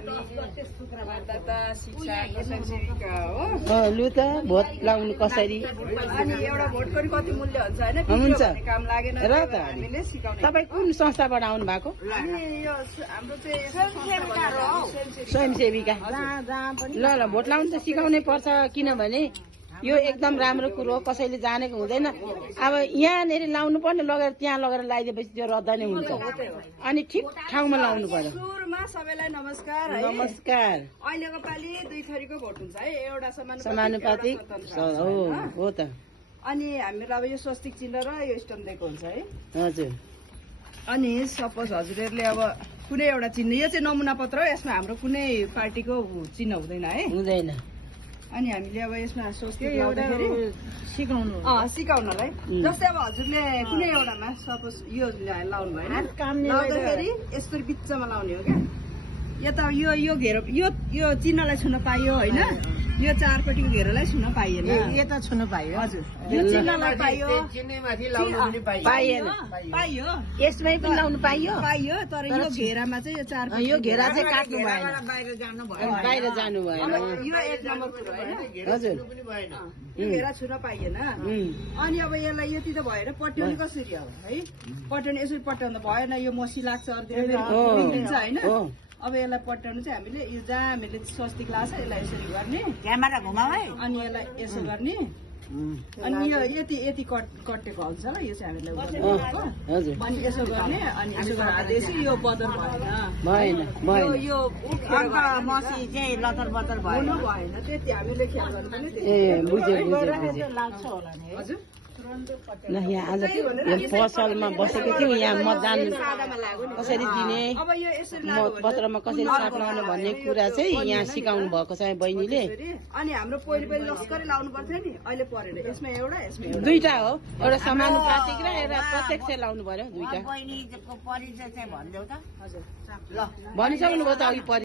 मतदाता शिक्षा प्रसार सेविका हो। लु त भोट लाउनु कसरी अनि एउटा भोटको नि कति मूल्य हुन्छ होइन, हुन्छ भन्ने काम लागेन र त हामीले सिकाउने। तपाईँ कुन संस्थाबाट आउनु भएको? अनि यो हाम्रो चाहिँ स्वयंसेविका। ल ल भोट लाउनु त सिकाउनै पर्छ, किनभने यो एकदम राम्रो कुरो हो। कसैले जानेको हुँदैन। अब यहाँनिर लाउनु पर्ने लगेर त्यहाँ लगेर लगाइदिएपछि त्यो रद्द नै हुन्छ। अनि ठिक ठाउँमा लाउनु पर्यो। सुरुमा सबैलाई नमस्कार है। नमस्कार। अहिलेको पालि 2 थरीको भोट हुन्छ है, एउटा समानुपातिक हो त। अनि हामीलाई अब यो स्वस्तिक चिन्ह र यो स्टोन दिएको हुन्छ है। हजुर। अनि सपोज हजुरहरूले अब कुनै एउटा चिन्ह, यो चाहिँ नमुना पत्र हो, यसमा हाम्रो कुनै पार्टीको चिन्ह हुँदैन है। हुँदैन। अनि हामीले अब यसमा स्वस्तिक लाउँदाखेरि सिकाउनलाई जस्तै अब हजुरले कुनै एउटामा सपोज यो लाउनु भएन, लाउँदाखेरि यस्तो बिचमा लाउने हो क्या। यता यो घेरो यो चिन्हलाई छुन पाइयो होइन, यो चारपट्टिको घेरोलाई छुन पाइएन। यता छुन पाइयो। हजुर, यो चिन्हलाई पाइयो, पाइएन। पाइयो, यसमै पनि लाउनु पाइयो। पाइयो, तर यो घेरामा चाहिँ यो चार यो घेरा चाहिँ काट्नु भएन, बाहिर जानु भएन। यो 1 नम्बर कुरो होइन। हजुर। यो घेरा छुन पाइएन। अनि अब यसलाई यति त भएर पट्याउने कसरी अब है, पट्याउने यसरी पट्याउँदा भएन, यो मसी लाग्छ दिन्छ होइन। अब यसलाई पट्याउनु चाहिँ हामीले यो जहाँ हामीले स्वस्तिक लाग्छ यसलाई यसरी गर्ने, क्यामेरा घुमाऊ है। अनि यसलाई यसो गर्ने, अनि यो यति कटेको हुन्छ ल, यो चाहिँ हामीले हजुर। अनि यसो गर्ने, अनि यसो गर्दैछु यो बदल भएन भएन। यो मसी चाहिँ लतर बतर भयो। भएन, त्यति हामीले ख्याल गर्नुपर्ने। ए बुझे बुझे बुझे। हजुर। ल यहाँ आज यो पसलमा बसेको थियौँ। यहाँ मतदान कसरी दिने, मतपत्रमा कसरी छाप लगाउनु भन्ने कुरा चाहिँ यहाँ सिकाउनु भएको छ बहिनीले। अनि हाम्रो पहिले लस्करै लाउनु पर्थ्यो नि, अहिले परेन। यसमा एउटा दुईटा हो, एउटा समानुपातिक र एउटा प्रत्यक्ष लाउनु पर्यो। दुईटा हजुर भनिसक्नु भयो त अघि।